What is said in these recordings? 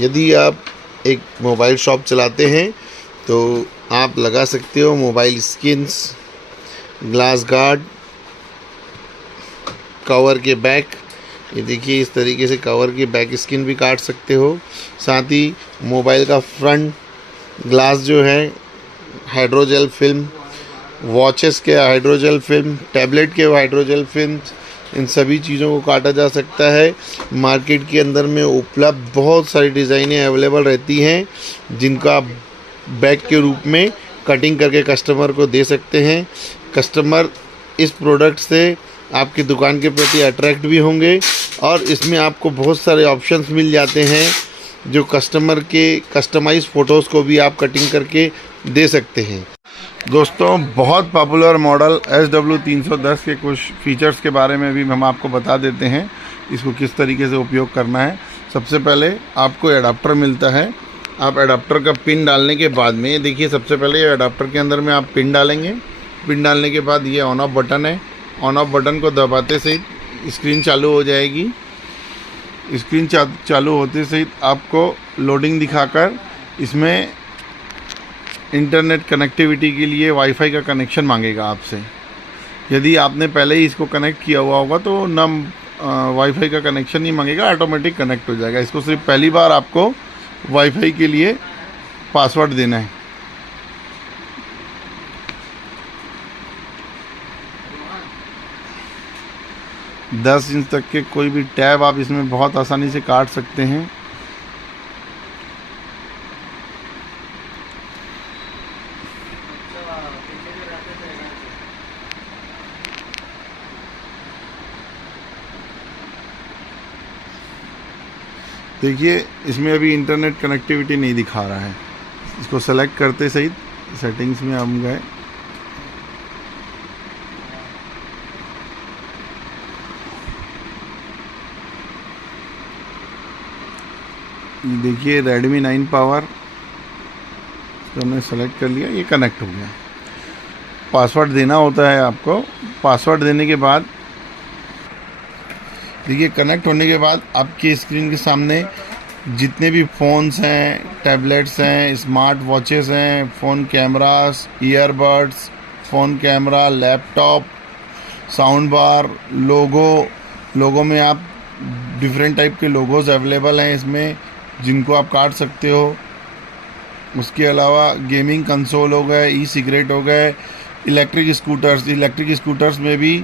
यदि आप एक मोबाइल शॉप चलाते हैं तो आप लगा सकते हो mobile screens, glass guard, cover के बैक। ये देखिए इस तरीके से कवर की बैक स्क्रीन भी काट सकते हो। साथ ही मोबाइल का फ्रंट ग्लास जो है हाइड्रोजेल फिल्म, वॉचेस के हाइड्रोजेल फिल्म, टैबलेट के हाइड्रोजेल फिल्म, इन सभी चीज़ों को काटा जा सकता है। मार्केट के अंदर में उपलब्ध बहुत सारी डिज़ाइनें अवेलेबल रहती हैं जिनका आप बैग के रूप में कटिंग करके कस्टमर को दे सकते हैं। कस्टमर इस प्रोडक्ट से आपकी दुकान के प्रति अट्रैक्ट भी होंगे और इसमें आपको बहुत सारे ऑप्शंस मिल जाते हैं जो कस्टमर के कस्टमाइज फ़ोटोज़ को भी आप कटिंग करके दे सकते हैं। दोस्तों, बहुत पॉपुलर मॉडल SW310 के कुछ फीचर्स के बारे में भी हम आपको बता देते हैं, इसको किस तरीके से उपयोग करना है। सबसे पहले आपको एडाप्टर मिलता है। आप एडाप्टर का पिन डालने के बाद में देखिए, सबसे पहले ये एडाप्टर के अंदर में आप पिन डालेंगे। पिन डालने के बाद ये ऑन ऑफ बटन है। ऑन ऑफ बटन को दबाते से स्क्रीन चालू हो जाएगी। स्क्रीन चालू होते से आपको लोडिंग दिखाकर इसमें इंटरनेट कनेक्टिविटी के लिए वाईफाई का कनेक्शन मांगेगा आपसे। यदि आपने पहले ही इसको कनेक्ट किया हुआ होगा तो ना वाईफाई का कनेक्शन नहीं मांगेगा, ऑटोमेटिक कनेक्ट हो जाएगा। इसको सिर्फ पहली बार आपको वाईफाई के लिए पासवर्ड देना है। दस इंच तक के कोई भी टैब आप इसमें बहुत आसानी से काट सकते हैं। देखिए इसमें अभी इंटरनेट कनेक्टिविटी नहीं दिखा रहा है। इसको सेलेक्ट करते सही सेटिंग्स में हम गए। देखिए Redmi 9 पावर तो हमने सेलेक्ट कर लिया, ये कनेक्ट हो गया। पासवर्ड देना होता है आपको। पासवर्ड देने के बाद देखिए कनेक्ट होने के बाद आपकी स्क्रीन के सामने जितने भी फ़ोन्स हैं, टैबलेट्स हैं, स्मार्ट वॉचेस हैं, phone cameras, earbuds, phone camera, laptop, sound bar, logo में आप डिफरेंट टाइप के लोगोज़ अवेलेबल हैं इसमें जिनको आप काट सकते हो। उसके अलावा गेमिंग कंसोल हो गए, ई सिगरेट हो गए, इलेक्ट्रिक स्कूटर्स में भी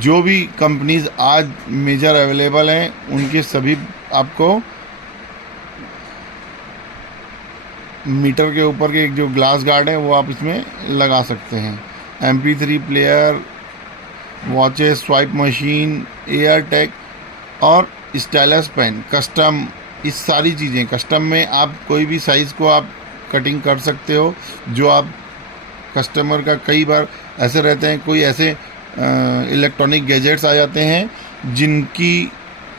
जो भी कंपनीज़ आज मेजर अवेलेबल हैं उनके सभी आपको मीटर के ऊपर के एक जो ग्लास गार्ड है वो आप इसमें लगा सकते हैं। MP3 player, watches, swipe machine, air tag और स्टाइलस पेन कस्टम, इस सारी चीज़ें कस्टम में आप कोई भी साइज़ को आप कटिंग कर सकते हो। जो आप कस्टमर का कई बार ऐसे रहते हैं, कोई ऐसे इलेक्ट्रॉनिक गैजेट्स आ जाते हैं जिनकी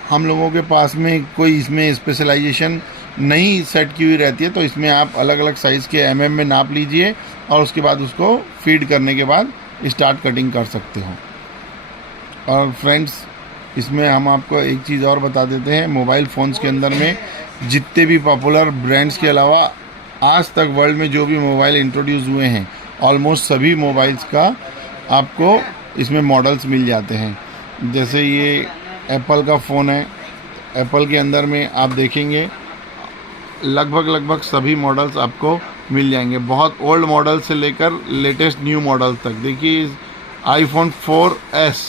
हम लोगों के पास में कोई इसमें स्पेशलाइजेशन नहीं सेट की हुई रहती है, तो इसमें आप अलग अलग साइज़ के mm में नाप लीजिए और उसके बाद उसको फीड करने के बाद स्टार्ट कटिंग कर सकते हो। और फ्रेंड्स, इसमें हम आपको एक चीज़ और बता देते हैं, मोबाइल फ़ोन्स के अंदर में जितने भी पॉपुलर ब्रांड्स के अलावा आज तक वर्ल्ड में जो भी मोबाइल इंट्रोड्यूस हुए हैं ऑलमोस्ट सभी मोबाइल्स का आपको इसमें मॉडल्स मिल जाते हैं। जैसे ये एप्पल का फ़ोन है, एप्पल के अंदर में आप देखेंगे लगभग सभी मॉडल्स आपको मिल जाएंगे, बहुत ओल्ड मॉडल से लेकर लेटेस्ट न्यू मॉडल तक। देखिए iPhone 4S,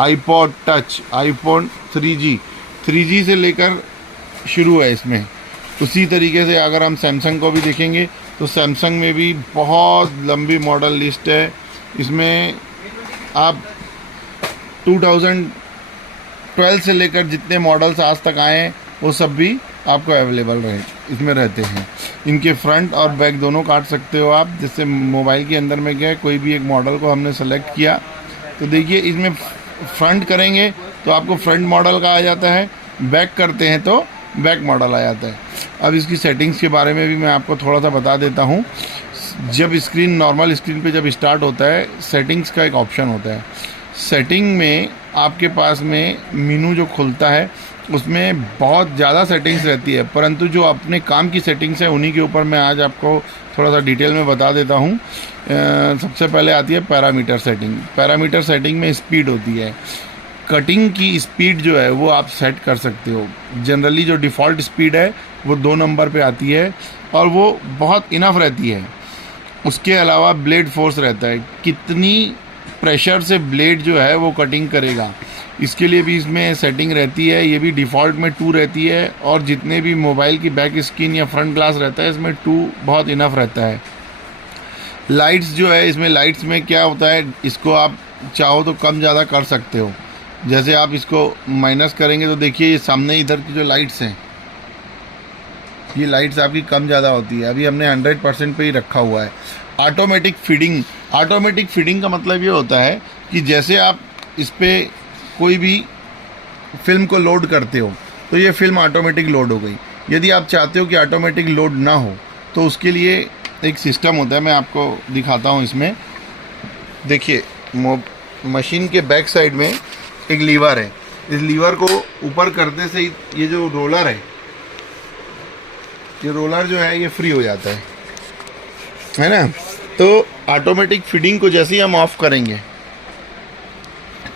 iPod touch, iPhone 3G से लेकर शुरू है इसमें। उसी तरीके से अगर हम सैमसंग को भी देखेंगे तो सैमसंग में भी बहुत लंबी मॉडल लिस्ट है। इसमें आप 2012 से लेकर जितने मॉडल्स आज तक आए हैं वो सब भी आपको अवेलेबल इसमें रहते हैं। इनके फ्रंट और बैक दोनों काट सकते हो आप। जैसे मोबाइल के अंदर में गए, कोई भी एक मॉडल को हमने सेलेक्ट किया तो देखिए इसमें फ्रंट करेंगे तो आपको फ्रंट मॉडल का आ जाता है, बैक करते हैं तो बैक मॉडल आ जाता है। अब इसकी सेटिंग्स के बारे में भी मैं आपको थोड़ा सा बता देता हूँ। जब स्क्रीन नॉर्मल स्क्रीन पे जब स्टार्ट होता है, सेटिंग्स का एक ऑप्शन होता है। सेटिंग में आपके पास में मेनू जो खुलता है उसमें बहुत ज़्यादा सेटिंग्स रहती है, परंतु जो अपने काम की सेटिंग्स है उन्हीं के ऊपर मैं आज आपको थोड़ा सा डिटेल में बता देता हूँ। सबसे पहले आती है पैरामीटर सेटिंग। पैरामीटर सेटिंग में स्पीड होती है। कटिंग की स्पीड जो है वो आप सेट कर सकते हो। जनरली जो डिफ़ॉल्ट स्पीड है वो 2 नंबर पे आती है और वो बहुत इनफ रहती है। उसके अलावा ब्लेड फोर्स रहता है, कितनी प्रेशर से ब्लेड जो है वो कटिंग करेगा, इसके लिए भी इसमें सेटिंग रहती है। ये भी डिफ़ॉल्ट में 2 रहती है और जितने भी मोबाइल की बैक स्क्रीन या फ्रंट ग्लास रहता है इसमें 2 बहुत इनफ रहता है। लाइट्स जो है, इसमें लाइट्स में क्या होता है, इसको आप चाहो तो कम ज़्यादा कर सकते हो। जैसे आप इसको माइनस करेंगे तो देखिए ये सामने इधर की जो लाइट्स हैं, ये लाइट्स आपकी कम ज़्यादा होती है। अभी हमने 100% पे ही रखा हुआ है। Automatic feeding. ऑटोमेटिक फीडिंग का मतलब ये होता है कि जैसे आप इस पर कोई भी फिल्म को लोड करते हो तो ये फिल्म ऑटोमेटिक लोड हो गई। यदि आप चाहते हो कि ऑटोमेटिक लोड ना हो तो उसके लिए एक सिस्टम होता है, मैं आपको दिखाता हूँ। इसमें देखिए मशीन के बैक साइड में एक लीवर है। इस लीवर को ऊपर करने से ये जो रोलर है, ये रोलर जो है ये फ्री हो जाता है ना। तो ऑटोमेटिक फीडिंग को जैसे ही हम ऑफ करेंगे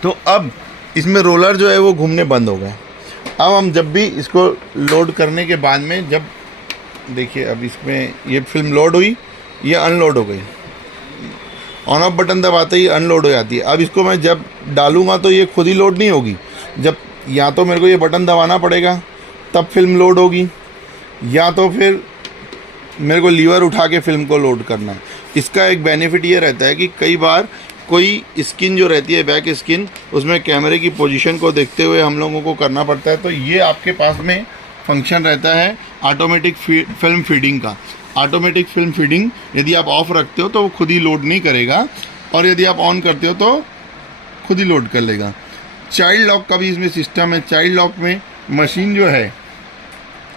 तो अब इसमें रोलर जो है वो घूमने बंद हो गया। अब हम जब भी इसको लोड करने के बाद में, जब देखिए अब इसमें ये फिल्म लोड हुई, ये अनलोड हो गई। ऑन ऑफ बटन दबाते ही अनलोड हो जाती है। अब इसको मैं जब डालूंगा तो ये खुद ही लोड नहीं होगी, जब या तो मेरे को ये बटन दबाना पड़ेगा तब फिल्म लोड होगी, या तो फिर मेरे को लीवर उठा के फिल्म को लोड करना है। इसका एक बेनिफिट ये रहता है कि कई बार कोई स्किन जो रहती है बैक स्किन, उसमें कैमरे की पोजीशन को देखते हुए हम लोगों को करना पड़ता है। तो ये आपके पास में फंक्शन रहता है ऑटोमेटिक फिल्म फीडिंग का। ऑटोमेटिक फिल्म फीडिंग यदि आप ऑफ रखते हो तो वो खुद ही लोड नहीं करेगा, और यदि आप ऑन करते हो तो खुद ही लोड कर लेगा। चाइल्ड लॉक का भी इसमें सिस्टम है। चाइल्ड लॉक में मशीन जो है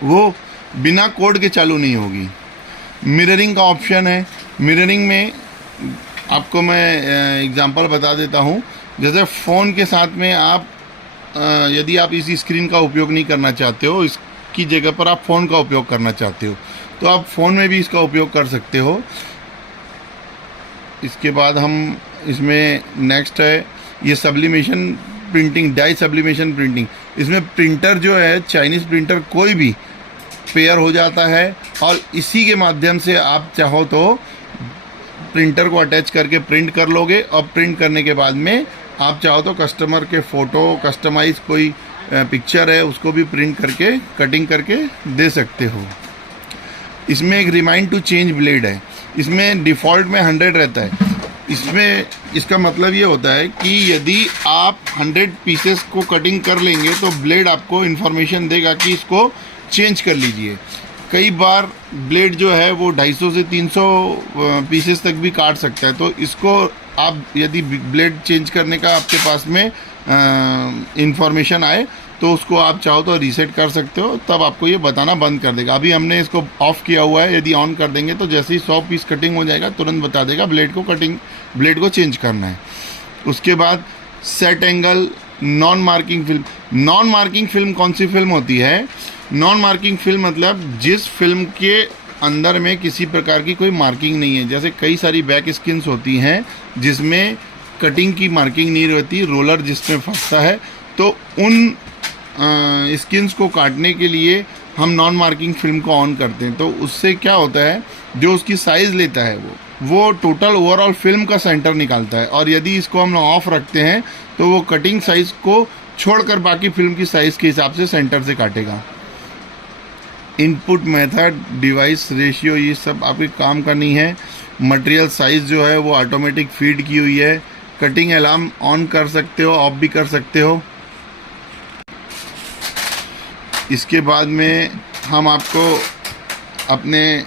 वो बिना कोड के चालू नहीं होगी। मिररिंग का ऑप्शन है। मिररिंग में आपको मैं एग्जांपल बता देता हूँ। जैसे फ़ोन के साथ में आप यदि आप इसी स्क्रीन का उपयोग नहीं करना चाहते हो, इसकी जगह पर आप फ़ोन का उपयोग करना चाहते हो, तो आप फ़ोन में भी इसका उपयोग कर सकते हो। इसके बाद हम इसमें नेक्स्ट है ये sublimation printing, dye sublimation printing. इसमें प्रिंटर जो है, चाइनीज़ प्रिंटर कोई भी पेयर हो जाता है और इसी के माध्यम से आप चाहो तो प्रिंटर को अटैच करके प्रिंट कर लोगे, और प्रिंट करने के बाद में आप चाहो तो कस्टमर के फ़ोटो, कस्टमाइज कोई पिक्चर है उसको भी प्रिंट करके कटिंग करके दे सकते हो। इसमें एक रिमाइंड टू चेंज ब्लेड है। इसमें डिफ़ॉल्ट में 100 रहता है। इसमें इसका मतलब ये होता है कि यदि आप 100 पीसेस को कटिंग कर लेंगे तो ब्लेड आपको इन्फॉर्मेशन देगा कि इसको चेंज कर लीजिए। कई बार ब्लेड जो है वो 250 से 300 पीसेस तक भी काट सकता है। तो इसको आप यदि ब्लेड चेंज करने का आपके पास में इंफॉर्मेशन आए तो उसको आप चाहो तो रीसेट कर सकते हो, तब आपको ये बताना बंद कर देगा। अभी हमने इसको ऑफ़ किया हुआ है, यदि ऑन कर देंगे तो जैसे ही 100 पीस कटिंग हो जाएगा तुरंत बता देगा ब्लेड को चेंज करना है। उसके बाद set angle, non marking film. Non marking film कौन सी फिल्म होती है? नॉन मार्किंग फिल्म मतलब जिस फिल्म के अंदर में किसी प्रकार की कोई मार्किंग नहीं है। जैसे कई सारी बैक स्किन्स होती हैं जिसमें कटिंग की मार्किंग नहीं रहती, रोलर जिसमें फंसता है, तो उन स्किन्स को काटने के लिए हम नॉन मार्किंग फिल्म को ऑन करते हैं। तो उससे क्या होता है, जो उसकी साइज़ लेता है वो टोटल ओवरऑल फिल्म का सेंटर निकालता है, और यदि इसको हम ऑफ रखते हैं तो वो कटिंग साइज़ को छोड़कर बाकी फिल्म की साइज़ के हिसाब से सेंटर से काटेगा। इनपुट मेथड, डिवाइस रेशियो, ये सब आपके काम का नहीं है। मटेरियल साइज़ जो है वो ऑटोमेटिक फीड की हुई है। कटिंग अलार्म ऑन कर सकते हो, ऑफ भी कर सकते हो। इसके बाद में हम आपको अपने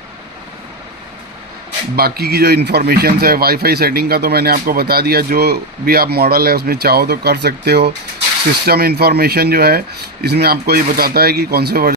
बाकी की जो इन्फॉर्मेशन है, वाईफाई सेटिंग का तो मैंने आपको बता दिया, जो भी आप मॉडल है उसमें चाहो तो कर सकते हो। सिस्टम इन्फॉर्मेशन जो है इसमें आपको ये बताता है कि कौन से